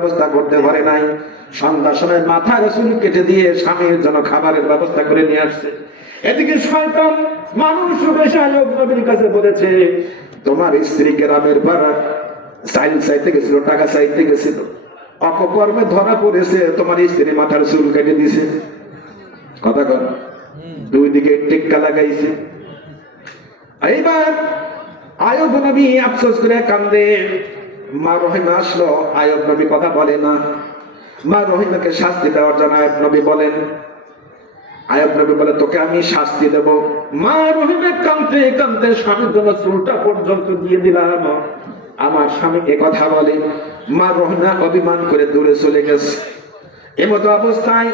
ব্যবস্থা করতে পারে নাই। সন্ধ্যার সময় মাথা রসুল কেটে দিয়ে স্বামীর জন্য খাবারের ব্যবস্থা করে নিয়ে আসছে। এদিকে শয়তান মানুষ আয়োগ নবীর কাছে বলেছে, তোমার স্ত্রী গ্রামের পাড়া চাইল চাইতে গেছিল, টাকা চাইতে গেছিল। অপকর্মে ধরা পড়েছে, তোমার স্ত্রী মাথার চুল কেটে দিছে। কথা কর দুই দিকে টেক্কা লাগাইছে। এইবার আয়ব নবী আফসোস করে কান্দে। মা রহিমা আসলো। আয়ব নবী, কথা বলে না। মা রহিমাকে শাস্তি দেওয়ার জন্য আয়ব নবী বলেন। আয়ব নবী বলে, তোকে আমি শাস্তি দেব। মা রহিমে কান্দতে কান্দতে স্বামীর জন্য চুলটা পর্যন্ত দিয়ে দিলাম। আমার স্বামী কথা বলে। মা রহিমা অভিমান করে দূরে চলে গেছে। এমতো অবস্থায়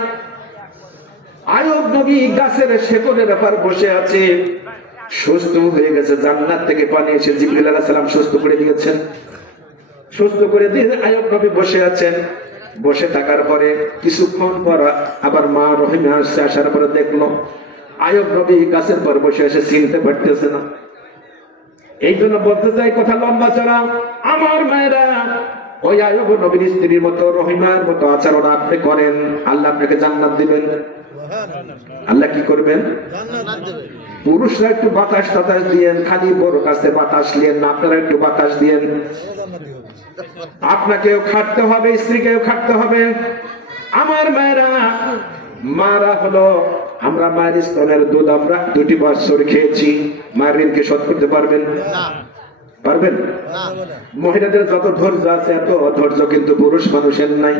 আয়ব নবী গাছের শেকড়ের ব্যাপার বসে আছে। সুস্থ হয়ে গেছে। জান্নাত থেকে পানি এসে জিবরিল আলাইহিস সালাম সুস্থ করে দিয়েছেন সুস্থ করে দিয়ে আয়ব নবী বসে আছেন। বসে থাকার পরে কিছুক্ষণ পর আবার মা রহিমা আসছে, আসার পরে দেখল আয়ব নবী গাছের পর বসে এসে চিনতে পারতেছে না। এই জন্য বলতে চাই, কথা লম্বা চড়া, আমার মায়েরা ওই আয়ব নবীর স্ত্রীর মতো, রহিমার মতো আচরণ আপনি করেন, আল্লাহ আপনাকে জান্নাত দিবেন। আল্লাহ কি করবেন? পুরুষরা একটু বাতাস টাতাস দিয়েন, খালি বড় কাছে বাতাস নিয়েন আপনারা একটু বাতাস দিয়েন। আপনাকেও খাটতে হবে স্ত্রীকেও খাটতে হবে। আমার মায়েরা মারা হলো আমরা মায়ের স্তনের দুধ আমরা দুটি বছর খেয়েছি। মায়ের ঋণকে শোধ করতে পারবেন? পারবেন? মহিলাদের যত ধৈর্য আছে এত ধৈর্য কিন্তু পুরুষ মানুষের নাই।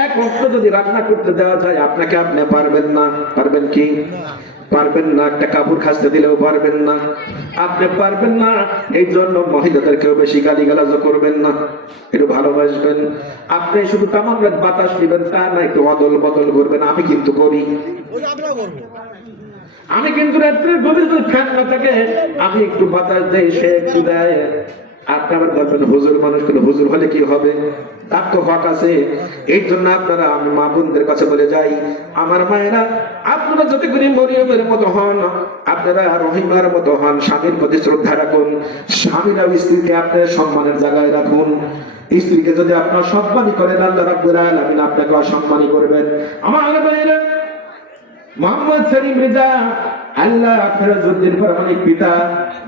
এক অক্ট যদি রান্না করতে দেওয়া যায় আপনাকে আপনি পারবেন না। পারবেন কি? পারবেন না একটা কাপড় খাসতে দিলেও পারবেন না। আপনি পারবেন না এই জন্য মহিলাদেরকেও বেশি গালি গালাজ করবেন না। একটু ভালোবাসবেন। আপনি শুধু রাত বাতাস দিবেন তা না একটু অদল বদল করবেন আমি কিন্তু করি। আমি কিন্তু রাত্রে গভীর ফ্যান না থাকে আমি একটু বাতাস দেই সে একটু দেয়। আপনি আবার বলবেন হুজুর মানুষ হুজুর হলে কি হবে? তার তো হক আছে। এই জন্য আপনারা আমি মা বোনদের কাছে বলে যাই, আমার মায়েরা আপনারা যদি মরিয়মের মতো হন, আপনারা রহিমার মতো হন, স্বামীর প্রতি শ্রদ্ধা রাখুন, স্বামীরা স্ত্রীকে আপনার সম্মানের জায়গায় রাখুন। স্ত্রীকে যদি আপনার সম্মানই করেন, আল্লাহ রাব্বুল আলামিন আপনাকে অসম্মানী করবেন। আমার মায়েরা, মোহাম্মদ সেলিম রেজা আল্লাহ ফেরাজউদ্দিন প্রামাণিক পিতা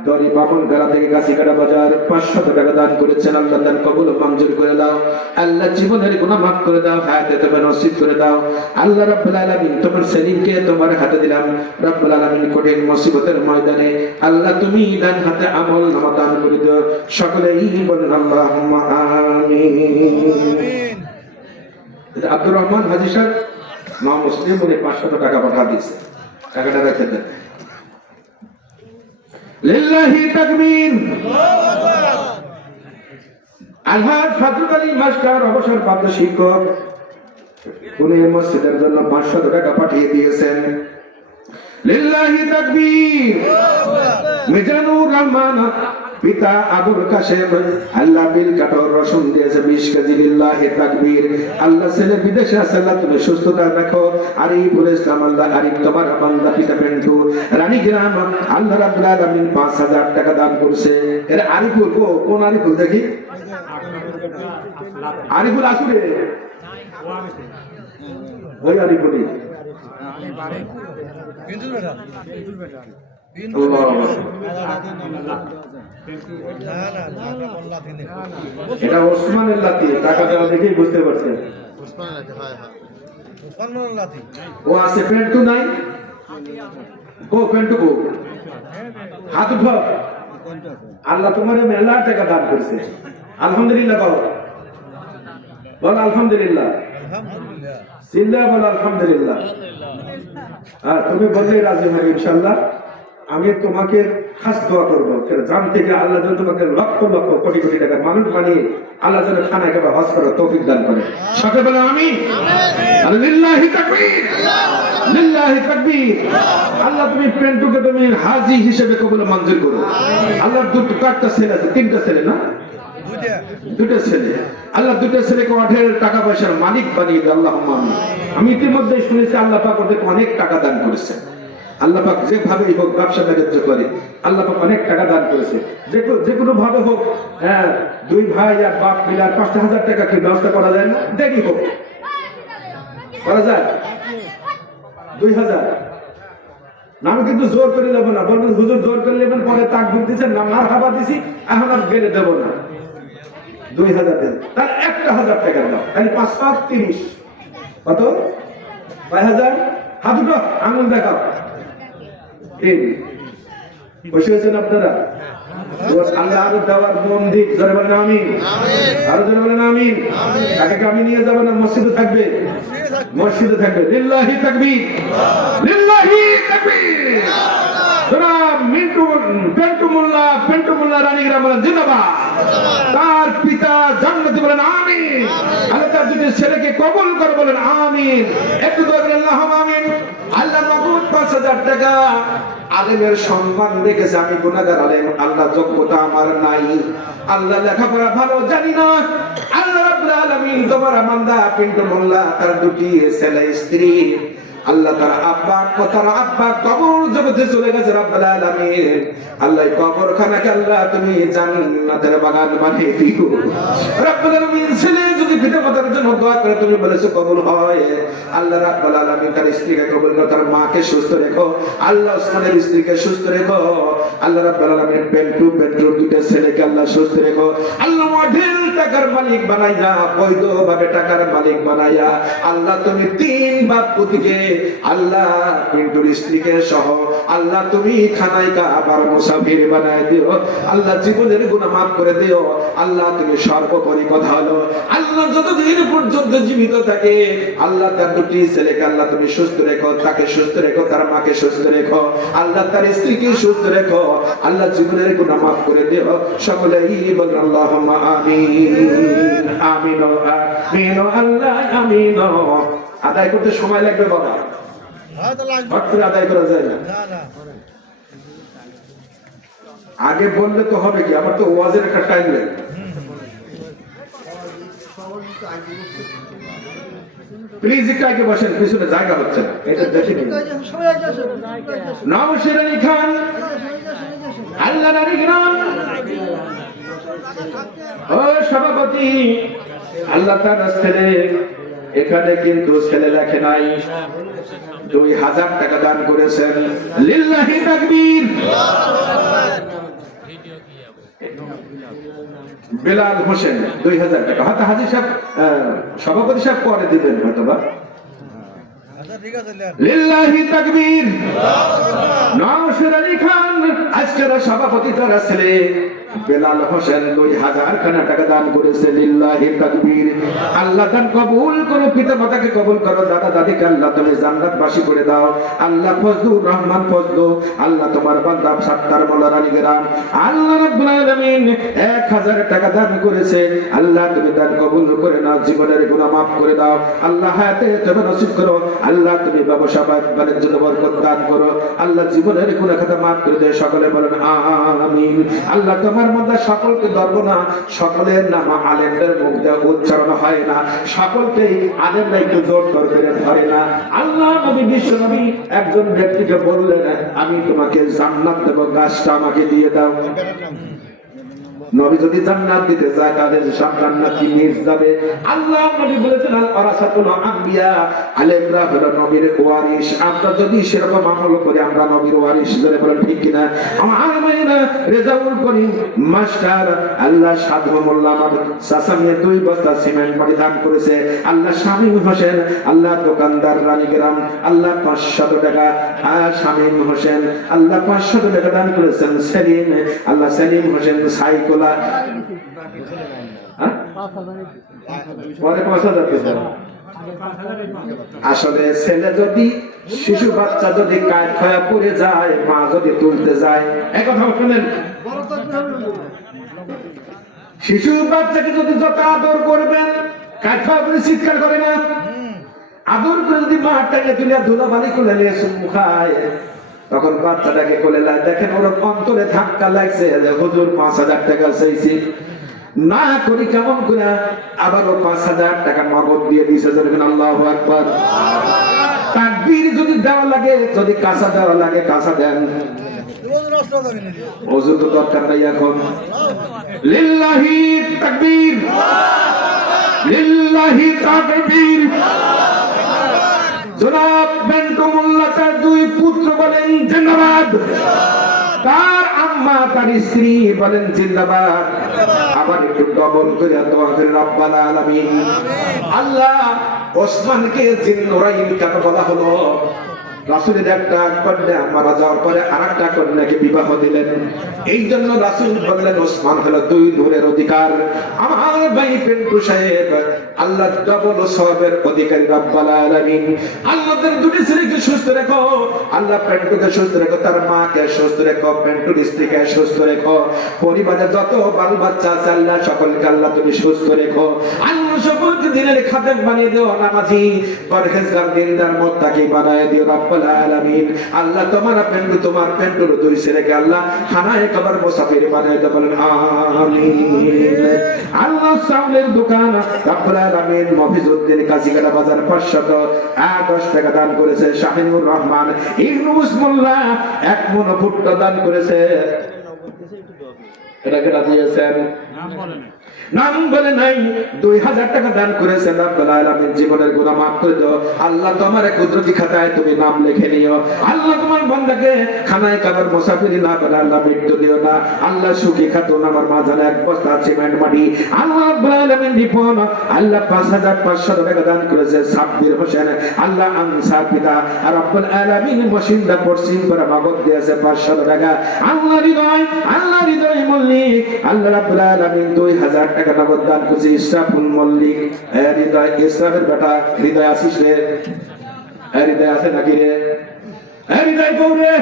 দরি বামন গালা থেকে কাটা বাজার পাঁচশত টাকা দান করেছেন। আল্লাহ দান কবুল মঞ্জুর করে দাও। আল্লাহ জীবনের গুনাহ মাফ করে দাও, হায়াতে তুমি নসিব করে দাও। আল্লাহ রাব্বুল আলামিন তোমার সেলিমকে তোমার হাতে দিলাম। রাব্বুল আলামিন কঠিন মুসিবতের ময়দানে আল্লাহ তুমি দান হাতে আমল নামা দান করে দাও। সকলেই বলেন, আল্লাহুম্মা আমিন। আব্দুর রহমান হাজি সাহেব মা মুসলিম উনি পাঁচশত টাকা পাঠা দিয়েছে। টাকাটা রেখে দেন। লিল্লাহি তাকবীর। আলহাজ ফাতুল আলী মাস্টার অবসরপ্রাপ্ত শিক্ষক। উনি মসজিদের জন্য পাঁচশো টাকা পাঠিয়ে দিয়েছেন। লিল্লাহি তাকবীর। মিজানুর রহমান পিতা আবুল কাশেম আল্লাহ বিল কাটর রসুন দিয়েছে বিশ কেজি লিল্লাহি তাকবীর। আল্লাহ ছেলে বিদেশে আছে, আল্লাহ তুমি সুস্থতা রাখো আরিফুল ইসলাম আল্লাহ আরিফ তোমার বান্দা পিতা পেন্টু। রানী গ্রাম আল্লাহ রাব্বুল আলামিন 5000 টাকা দান করছে। এর আরিফুল কোন আরিফুল দেখি? আরিফুল আসুরে। ওই আরিফুলি আল্লাহ এটা ওসমানের টাকা দেওয়া দেখেই বুঝতে পারছেন। ও আছে পেন্টু নাই? ও পেন্টু কো? হাত উঠাও। আল্লাহ তোমার মেলা টাকা দান করছে। আলহামদুলিল্লাহ বলো বল আলহামদুলিল্লাহ। বল আলহামদুলিল্লাহ। আর তুমি বললেই রাজি হয় ইনশাল্লাহ। আমি তোমাকে খাস দোয়া করব। জান থেকে আল্লাহ যেন তোমাকে লক্ষ লক্ষ কোটি কোটি টাকার মানুষ বানিয়ে আল্লাহ যেন খানা একেবারে হজ করার তৌফিক দান করে। সকালবেলা আমি আল্লাহ তুমি হিসেবে মঞ্জুর করো। আল্লাহর দুটো চারটা ছেলে আছে, তিনটা ছেলে না? দুটো ছেলে। আল্লাহ দুটো টাকা পয়সার বানিয়ে আল্লাহ আমি ইতিমধ্যে শুনেছি আল্লাহ অনেক টাকা দান করেছে আল্লাহ পাক যেভাবে হোক ব্যবসা বাণিজ্য করে, আল্লাহ পাক অনেক টাকা দান করেছে। যে যে কোনো ভাবে হোক হ্যাঁ দুই ভাই আর বাপ মিলে আর পাঁচটা হাজার টাকা কি ব্যবস্থা করা যায় না? দেখি হোক। করা যায়? দুই হাজার। আমি কিন্তু জোর করে দেবো না, বলবেন, হুজুর, জোর করে নেবেন, পরে তাক বুক দিচ্ছেন না মার হাবা দিছি, এখন আর বেড়ে দেবো না। দুই হাজার দেন। তার একটা হাজার টাকা দাও তাহলে পাঁচ পাঁচ তিরিশ। কত? কয় হাজার? হাত উঠো আঙুল দেখাও। বসে হয়েছেন আপনারা? আল্লাহ আরও দেওয়ার মন দিক বলেন আমি আরও জোরে বলেন আমি নিয়ে যাব না মসজিদে থাকবে? মসজিদে থাকবে। লিল্লাহি তাকবীর। লিল্লাহি তাকবীর। মিন্টু পেন্টু মোল্লা পেন্টু মোল্লা রানীগ্রাম বলেন জিন্দাবাদ। তার পিতা জান্নাতি বলেন আমিন। আল্লাহ তার দুটি ছেলেকে কবুল করে বলেন আমিন। একটু দোয়া করেন আল্লাহ আমিন। আল্লাহ নগদ পাঁচ হাজার টাকা আলেমের সম্মান রেখেছে আমি গুণাগার আলেম আল্লাহ যোগ্যতা আমার নাই। আল্লাহ লেখাপড়া ভালো জানি না। আল্লাহ রাব্বুল আলামিন তোমার বান্দা পিন্টু মোল্লা তার দুটি ছেলে স্ত্রী। আল্লাহ তার আব্বা তার আব্বা কবর জগতে চলে গেছে রাব্বুল আলামিন। আল্লাহ কবরখানাকে আল্লাহ তুমি জান্নাতের বাগান বানিয়ে দিও। আলামিন ছেলে যদি পিতা মাতার জন্য দোয়া করে তুমি বলেছ কবুল হয়। আল্লাহ আলামিন তার স্ত্রীকে কবুল করো, তার মাকে সুস্থ রেখো। আল্লাহ ওসমানের স্ত্রীকে সুস্থ রেখো। আল্লাহ আলামিন পেন্টু পেন্টু দুটো ছেলেকে আল্লাহ সুস্থ রেখো। আল্লাহ মডেল টাকার মালিক বানাইয়া, বৈধভাবে টাকার মালিক বানাইয়া, আল্লাহ তুমি তিন বাপ পুতিকে আল্লাহ পিন্টুর স্ত্রীকে সহ আল্লাহ তুমি খানায় আবার মুসাফির বানাই দিও। আল্লাহ জীবনের গুণা মাফ করে দিও। আল্লাহ তুমি সর্বোপরি কথা হলো। আল্লাহ যতদিন পর্যন্ত জীবিত থাকে, আল্লাহ তার দুটি ছেলেকে আল্লাহ তুমি সুস্থ রেখো, তাকে সুস্থ রেখো, তার মাকে সুস্থ রেখো। আল্লাহ তার স্ত্রীকে সুস্থ রেখো। আল্লাহ জীবনের গুণা মাফ করে দিও। সকলেই বল আল্লাহ আমিন আমিন আমিন, আল্লাহ, আমিন। আদায় করতে সময় লাগবে বাবা। হট করে আদায় করা যায় না। আগে বললে তো হবে কি আমার তো ওয়াজের একটা টাইম লাগবে প্লিজ একটু আগে বসেন পিছনে জায়গা হচ্ছে না। এটা দেখে নিন। নমশির আলী খান আল্লাহ আলী গ্রাম ও সভাপতি আল্লাহ তার ছেলে এখানে কিন্তু ছেলে লেখে নাই। দুই হাজার টাকা দান করেছেন। বেলাল হোসেন, দুই হাজার টাকা। হয়তো হাজির সাহেব সভাপতি সাহেব পরে দিবেন হয়তো বা খান সভাপতি তারা ছেলে। বেলাল হোসেন দুই হাজার খানা টাকা দান করেছে লিল্লাহি তাকবীর। আল্লাহ দান কবুল করো, পিতা মাতাকে কবুল করো, দাদা দাদিকে আল্লাহ তুমি জান্নাত বাসী করে দাও। আল্লাহ ফজলুর রহমান ফজলু, আল্লাহ তোমার বান্দা সাত্তার মোল্লা রানী গ্রাম। আল্লাহ রাব্বুল আলামিন 1000 টাকা দান করেছে। আল্লাহ তুমি দান কবুল করে নাও, জীবনের গুনাহ মাফ করে দাও। আল্লাহ হায়াতে তুমি নসিব করো। আল্লাহ তুমি ব্যবসা বাণিজ্য বরকত দান করো। আল্লাহ জীবনের গুনাহ খাতা মাফ করে দে সকলে বলেন, আমিন। আল্লাহ তোমার মধ্যে সকলকে ধরব না। সকলের নাম আলেমদের মুখ দিয়ে উচ্চারণ হয় না। সকলকে আলেমরা একটু জোর করে করে ধরে না। আল্লাহ নবী, বিশ্ব নবী একজন ব্যক্তিকে বললেন, আমি তোমাকে জান্নাত দেবো, গাছটা আমাকে দিয়ে দাও। নবী যদি জান্নাত দিতে চায়, তাদের জান্নাতি নিজ যাবে? আল্লাহ নবী বলেছেন, আল ওয়ারাসাতুল আম্বিয়া আলেমরা হলো নবীর ওয়ারিস আমরা যদি সেরকম আমল করি, আমরা নবীর ওয়ারিস ধরে বলেন, ঠিক কিনা? আমার মায়েরা রেজাউল করিম, মাস্টার, আল্লাহ সাধু মোল্লা আমার সাসামিয়া দুই বস্তা সিমেন্ট মাটি দান করেছে। আল্লাহ শামীম হোসেন, আল্লাহ দোকানদার রানীগ্রাম আল্লাহ পাঁচশত টাকা। আর শামীম হোসেন, আল্লাহ পাঁচশত টাকা দান করেছেন সেলিম। আল্লাহ সেলিম হোসেন সাইকোলা হ্যাঁ? পাঁচ হাজার আসলে ছেলে যদি, শিশু বাচ্চা যদি কাঠ হয়ে পড়ে যায়, মা যদি তুলতে যায় এক শুনেন শিশু বাচ্চাকে যদি যত আদর করবেন কাঠ আপনি চিৎকার করে না আদর করে যদি টাকে তুলে ধুলা বালি খুলে নিয়ে চুমু খায় তখন বাচ্চাটাকে কোলে লায় দেখেন ওর অন্তরে ধাক্কা লাগছে হুজুর পাঁচ হাজার টাকা চাইছি। না করি কেমন করে? আবারও পাঁচ হাজার টাকা নগদ দিয়ে দিয়েছে যেরকম আল্লাহ একবার তাকবীর যদি দেওয়া লাগে, যদি কাঁচা দেওয়া লাগে, কাঁচা দেন। তো দরকার নাই এখন। লিল্লাহি তাকবীর। লিল্লাহি তাকবীর। জনাব তার দুই পুত্র বলেন জিন্দাবাদ। তার আম্মা, তার স্ত্রী বলেন জিন্দাবাদ। আবার একটু ডবল করে দোয়া করে রব্বাল আলামিন। আল্লাহ ওসমানকে জিন্নুরাইন কেন বলা হলো? রাসুলের একটা কন্যা মারা যাওয়ার পরে আর একটা কন্যাকে বিবাহ দিলেন। এই জন্য রাসুল বললেন, ওসমান হলো দুই নূরের অধিকার। আমার ভাই পেন্টু সাহেব আল্লাহ ডবল সবের অধিকারী রব্বাল আলামিন। আল্লাহ দুটি ছেলেকে সুস্থ রেখো। আল্লাহ পেন্টুকে সুস্থ রেখো, তার মাকে সুস্থ রেখো, পেন্টুর স্ত্রীকে সুস্থ রেখো। পরিবারে যত বাল বাচ্চা আছে, আল্লাহ সকলকে আল্লাহ তুমি সুস্থ রেখো। আল্লাহ সকলকে দিনের খাদেম বানিয়ে দিও নামাজি। পরহেজগার দিনদার মোত্তাকি বানায় দিও রব্বাল আলামিন। আল্লাহ তোমার পেন্টু তোমার পেন্টুর দুই ছেলেকে আল্লাহ খানায় কবর মুসাফির বানায় দিও বলেন আমিন। আল্লাহ সাউলের দোকান রব্বাল আলামিন মফিজউদ্দিন কাজীকাটা বাজার 510 টাকা দান করেছে শাহিনুর রহমান ইউনুস মোল্লা এক মন ভুট্টা দান করেছে। এটা কেটা দিয়েছেন? নাম বলে নাই, দুই হাজার টাকা দান করেছেন রব্বুল আলামিন, জীবনের গুনাহ মাফ করে দাও। আল্লাহ তোমার কুদরতি খাতায় তুমি নাম লিখে নিও। আল্লাহ তোমার বান্দাকে খানায় কাবার মুসাফিরি না বলে আল্লাহ মৃত্যু দিও না। আল্লাহ সুখী খাতুন আমার মাঝানে এক বস্তা সিমেন্ট মাটি। আল্লাহ রব্বুল আলামিন রিপন, আল্লাহ পাঁচ হাজার পাঁচশো টাকা দান করেছে সাব্বির হোসেন। আল্লাহ আনসার পিতা, আর রব্বুল আলামিন মসিন্দা পশ্চিম করে নগদ দিয়েছে পাঁচশো টাকা। আল্লাহ হৃদয় আল্লাহ হৃদয় মল্লিক। আল্লাহ রাব্বুল আলামিন দুই হাজার দান করেছে, ইসরাফুল মল্লিক। হৃদয়, ইসরাফের বেটা, হৃদয় আসিস রে? হৃদয় আছে নাকি রে? হৃদয় গৌরে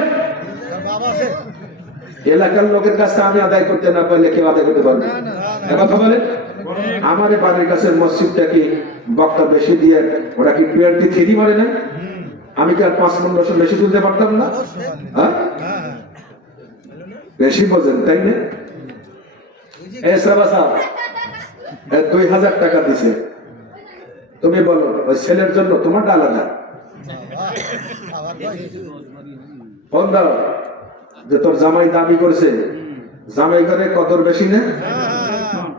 এলাকার লোকের কাছে আমি আদায় করতে না পারলে কেউ আদায় করতে পারবে কথা বলে? আমার বাড়ির কাছে মসজিদটা কি বক্তা বেশি দিয়ে ওটা কি টোয়েন্টি থ্রি মানে না? আমি কি আর পাঁচ মন বছর বেশি তুলতে পারতাম না। হ্যাঁ? বেশি বোঝেন, তাই না? এ এ দুই হাজার টাকা দিছে। তুমি বলো ওই ছেলের জন্য তোমারটা আলাদা? দাও যে তোর জামাই দাবি করছে। জামাই করে কদর বেশি না? হ্যাঁ হ্যাঁ হ্যাঁ।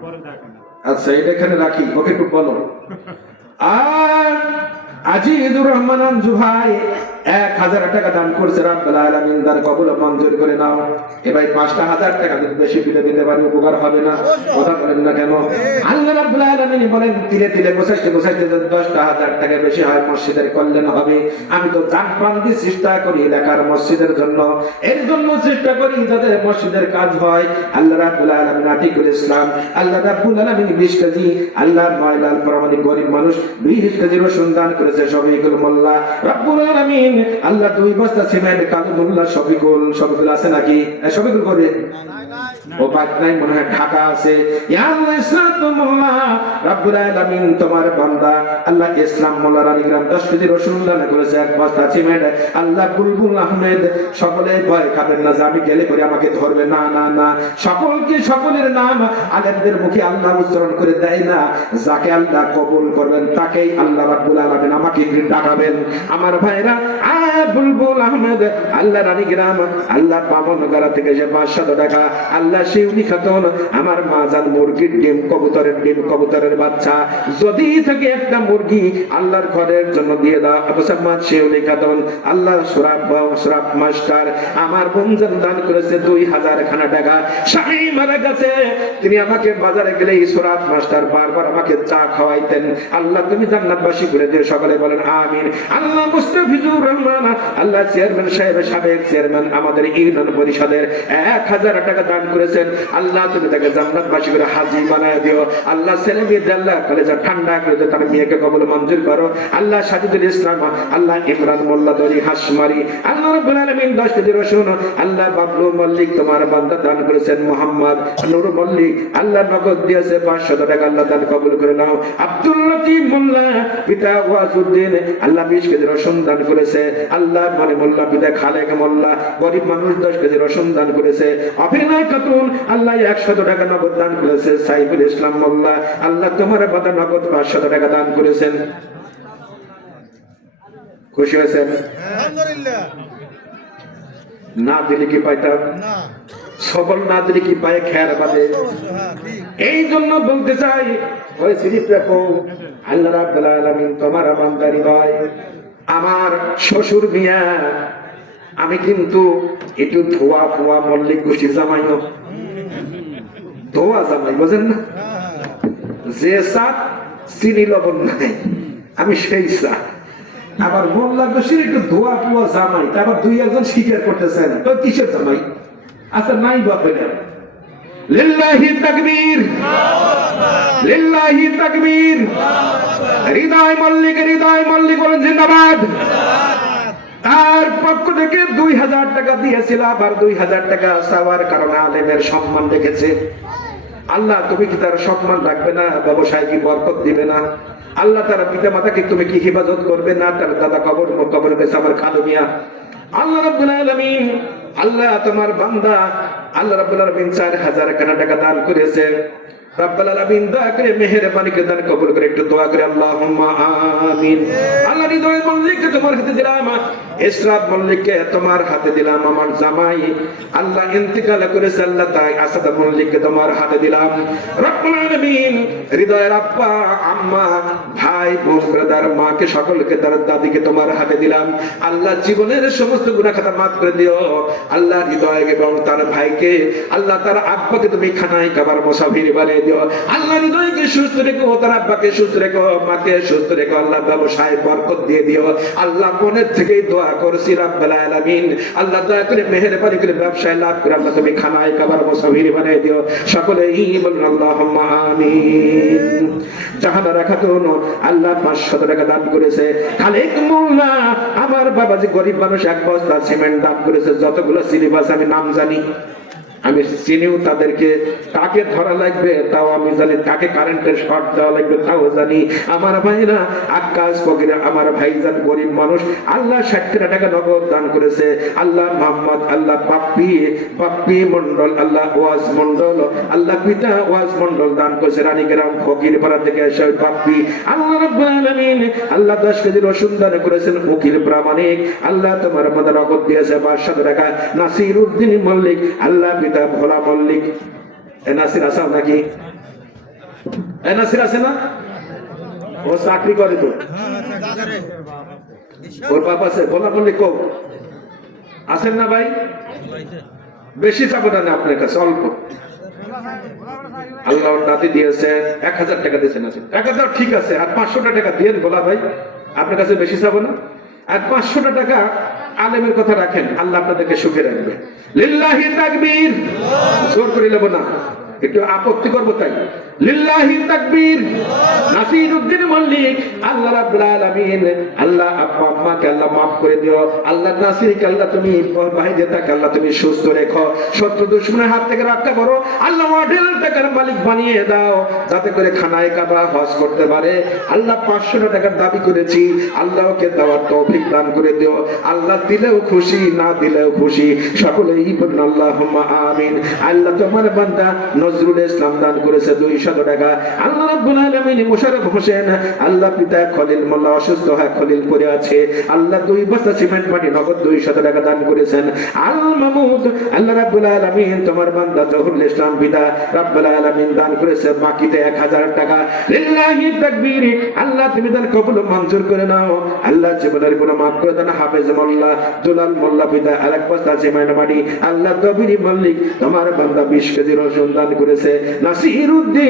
আচ্ছা এটা এখানে রাখি। ওকে একটু বলো। আর আজিজুর রহমান ভাই, এক হাজার টাকা দান করছে তার মঞ্জুর করে নাও। পাঁচটা হাজার টাকা বেশি ফিরে দিতে পারি, উপকার হবে না। কথা বলেন না কেন? আল্লাহ বলেন যদি দশটা হাজার টাকা বেশি হয়, মসজিদের কল্যাণ হবে। আমি তো চেষ্টা করি এলাকার মসজিদের জন্য। এর জন্য চেষ্টা করি যাতে মসজিদের কাজ হয়। আল্লাহ রাব্বুল আলামিন আতিকুল ইসলাম, আল্লাহ রাব্বুল আলামিন 20 কেজি, আল্লাহ প্রামাণিক গরিব মানুষ 20 কেজি রসুন দান করেছে শফিকুল মোল্লা। রাব্বুল আলামিন, আল্লাহ দুই বস্তা সিমেন্ট, কালু মোল্লা শফিকুল শফিকুল আছে নাকি? শফিকুল করে ও পাটনায় মনে হয় ঢাকা আছে। আল্লাহ, ইসলাম মোল্লা রাব্বুল আলামিন তোমার বান্দা। আল্লাহ ইসলাম মোল্লা রানীগ্রাম 10 কেজি রসুন দান করেছে এক বস্তা সিমেন্ট। আল্লাহ বুলবুল আহমেদ, সকলে ভয় খাবেন না, যে আমি গেলে করে আমাকে ধরবে। না না না। সকলকে সকলের নাম আলেমদের মুখে আল্লাহ উচ্চারণ করে দেয় না। যাকে আল্লাহ কবুল করবেন, তাকেই আল্লাহ রাব্বুল আলামিন আমাকে ডাকাবেন আমার ভাইরা বুলবুল আহমেদ আল্লাহ রানী গ্রাম, আল্লাহ বামনগরা থেকে যে পাঁচশত আল্লাহ শিউলি খাতুন আমার মা মাজান মুরগির ডিম, কবুতরের ডিম, কবুতরের বাচ্চা। যদি থেকে একটা মুরগি আল্লাহর ঘরের জন্য দিয়ে দাও। আবসাম্মাদ শিউলি খাতুন আল্লাহ সুরাব সুরাব মাস্টার, আমার বন্ধন দান করেছে দুই হাজার খানা টাকা। স্বামী মারা গেছে। তিনি আমাকে বাজারে গেলে সুরাব মাস্টার বারবার আমাকে চা খাওয়াইতেন। আল্লাহ, তুমি জান্নাতবাসী করে দিও। সকলে বলেন, আমিন। আল্লাহ মুস্তাফিজুর রহমান। আল্লাহ চেয়ারম্যান সাহেব, সাবেক চেয়ারম্যান আমাদের ইউনিয়ন পরিষদের এক হাজার টাকা দান করেছেন, আল্লাহ তুমি তাকে জান্নাতবাসী করে হাজি বানায় দিও। আল্লাহ ছেলে মেয়ে আল্লাহ কলেজা ঠান্ডা করে দিও তার মেয়েকে কবল মঞ্জুর করো। আল্লাহ সাজিদুল ইসলাম, আল্লাহ ইমরান মোল্লা দরি হাসমারি। আল্লাহ রব্বুল আলামিন 10 কেজি রসুন, আল্লাহ বাবলু মল্লিক তোমার বান্দা দান করেছেন মোহাম্মদ। নূর মল্লিক, আল্লাহ নগদ দিয়েছে 500 টাকা, আল্লাহ দান কবুল করে নাও। আব্দুল লতিফ মোল্লা, পিতা ওয়াজউদ্দিন, আল্লাহ 20 কেজি রসুন দান করেছে। আল্লাহ মানে মোল্লা, পিতা খালেক মোল্লা, গরিব মানুষ 10 কেজি রসুন দান করেছে। অভিনয় খাতুন আল্লাহ 100 টাকা নগদ দান করেছে সাইফুল ইসলাম মোল্লা। আল্লাহ তোমার বাদা নগদ 500 টাকা দান করেছেন। খুশি হয়েছেন? না দিলে কি পাইতাম না। সবল না দিলে কি পায়ে? খেয়ার বাদে। অবশ্য হ্যাঁ এই জন্য বলতে চাই ওই সিরিপ রাখো। আল্লাহ রাব্বুল আলামিন তোমার বান্দার হৃদয় আমার শ্বশুর মিয়া আমি কিন্তু একটু ধোয়া ফোয়া মল্লিক গোষ্ঠী জামাইও। ধোয়া জামাই বোঝেন না? যে চিনি লবণ নাই। আমি সেই আবার মোল্লা গোষ্ঠীর একটু ধোয়া জামাই তারপর দুই একজন স্বীকার করতেছে না। তো কিসের জামাই? আচ্ছা নাই বাপে লিল্লাহি তাকবীর। লিল্লাহি তাকবীর। হৃদয় মল্লিক হৃদয় মল্লিক বলেন জিন্দাবাদ। তার পক্ষ থেকে দুই হাজার টাকা দিয়েছিল, আবার দুই হাজার টাকা চাওয়ার কারণে আলেমের সম্মান রেখেছে আল্লাহ, তুমি কি তার সম্মান রাখবে না? ব্যবসায় কি বরকত দিবে না। আল্লাহ তার পিতা মাতাকে তুমি কি হেফাজত করবে না? তার দাদা কবর কবর গেছে আমার খালু মিয়া। আল্লাহ রাব্বুল আল্লাহ তোমার বান্দা, আল্লাহ রাব্বুল চার হাজার খানা টাকা দান করেছে। রাব্বুল আলামিন দয়া করে আল্লাহ তোমার হাতে দিলাম। ইসরাত মল্লিককে তোমার হাতে দিলাম আমার জামাই? আল্লাহ ইন্তিকাল করেছে, আল্লাহ তাই আসাদ মল্লিককে তোমার হাতে দিলাম? রব্বুল আলামিন, হৃদয়ের আম্মা ভাই মাকে, সকলকে, তার দাদিকে তোমার হাতে দিলাম। আল্লাহ জীবনের সমস্ত গুনাহ খাতা মাফ করে দিও। আল্লাহ হৃদয় এবং তার ভাইকে, আল্লাহ তার আব্বাকে তুমি খানায় খাবার মুসাফির বানিয়ে দিও। আল্লাহ সুস্থ রেখো, তার আব্বাকে সুস্থ রেখো সুস্থ রেখো আল্লাহ ব্যবসায় বরকত দিয়ে দিও। আল্লাহ মনের থেকেই দোয়া করছি আল্লাহ দয়া করে, মেহেরবানি করে, ব্যবসায় লাভ করে আল্লাহ তুমি খানায় খাবার মুসাফির বানিয়ে দিও। আমিন। জাহানা রাখা আল্লাহ পাঁচশো টাকা দান করেছে। খালেক মোল্লা, আমার বাবা যে গরিব মানুষ এক বস্তা সিমেন্ট দান করেছে, যতগুলো সিলেবাস আমি নাম জানি। আমি চিনিও তাদেরকে, কাকে ধরা লাগবে তাও আমি জানি, কাকে কারেন্টের শর্ট দেওয়া লাগবে তাও জানি। আমার ভাইরা, আকাশ ফকিরা, আমার ভাইজান গরিব মানুষ, আল্লাহ ষাট টাকা নগদ দান করেছে। আল্লাহ মোহাম্মদ, আল্লাহ পাপ্পি পাপ্পি মন্ডল আল্লাহ ওয়াজ মন্ডল আল্লাহ পিতা ওয়াজ মন্ডল দান করেছে রানীগ্রাম ফকির পাড়া থেকে এসে ওই পাপ্পি আল্লাহ রাব্বুল আল্লাহ দশ কেজি রসুন দান করেছেন, উকিল প্রামাণিক। আল্লাহ তোমার মধ্যে নগদ দিয়েছে পাঁচশত টাকা। নাসির উদ্দিন মল্লিক, আল্লাহ পিতা ভোলা মল্লিক এ নাসির আসাও নাকি? এ আছে না? ও চাকরি করে তো। ওর বাপ আছে, ভোলা মল্লিক কো আছেন না ভাই? বেশি চাবো না আপনার কাছে, অল্প। আল্লাহ নাতি দিয়েছেন এক হাজার টাকা দিয়েছেন আছে এক হাজার ঠিক আছে, আর পাঁচশোটা টাকা দিয়েন বলা ভাই, আপনার কাছে বেশি চাবো না। আর পাঁচশোটা টাকা আলেমের কথা রাখেন, আল্লাহ আপনাদেরকে সুখে রাখবে। লিল্লাহি তাকবীর। জোর করে নেব না। একটু আপত্তি করব তাই। আল্লাহ পাঁচশো টাকার দাবি করেছি। আল্লাহকে দেওয়ার তৌফিক দান করে দিও। আল্লাহ দিলেও খুশি, না দিলেও খুশি। বলুন আল্লাহ আমিন। আল্লাহ তোমার বান্দা নজরুল ইসলাম দান করেছে দুইশত টাকা। আল্লাহ রাব্বুল আলামিন মুশাররফ হোসেন, আল্লাহ পিতা খলিল মোল্লা অসুস্থ হয় খলিল পড়ে আছে। আল্লাহ দুই বস্তা সিমেন্ট মাটি নগদ দুইশত টাকা দান করেছেন। আল মামুদ, আল্লাহ রাব্বুল আলামিন তোমার বান্দা জহুরুল ইসলাম পিতা রাব্বুল আলামিন দান করেছে, বাকিতে এক হাজার টাকা। লিল্লাহি তাকবীর, আল্লাহ তুমি দান কবুল মঞ্জুর করে নাও। আল্লাহ জীবনের গুনাহ মাফ করে দেন, হাফেজ মোল্লা, দুলাল মোল্লা পিতা আরেক বস্তা সিমেন্ট মাটি আল্লাহ দবিরি মল্লিক তোমার বান্দা বিশ কেজি রসুন দান করেছে। নাসির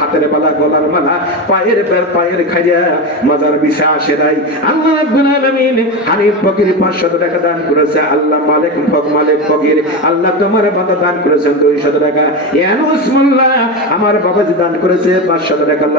হাতের বালা, গলার মালা, পায়ের পের পায়ের খাইয়া মাজার বিষে আসে নাই। আল্লাহ রাব্বুল আলামিন হানিফ ফকির 500 টাকা দান করেছে। আল্লাহ মালিক, ফক মালিক, ফকির। আল্লাহ তোমার বান্দা দান করেছেন 200 টাকা। ইয়ানুস মোল্লা আমার বাবা দান করেছে 500 টাকা। আল্লাহ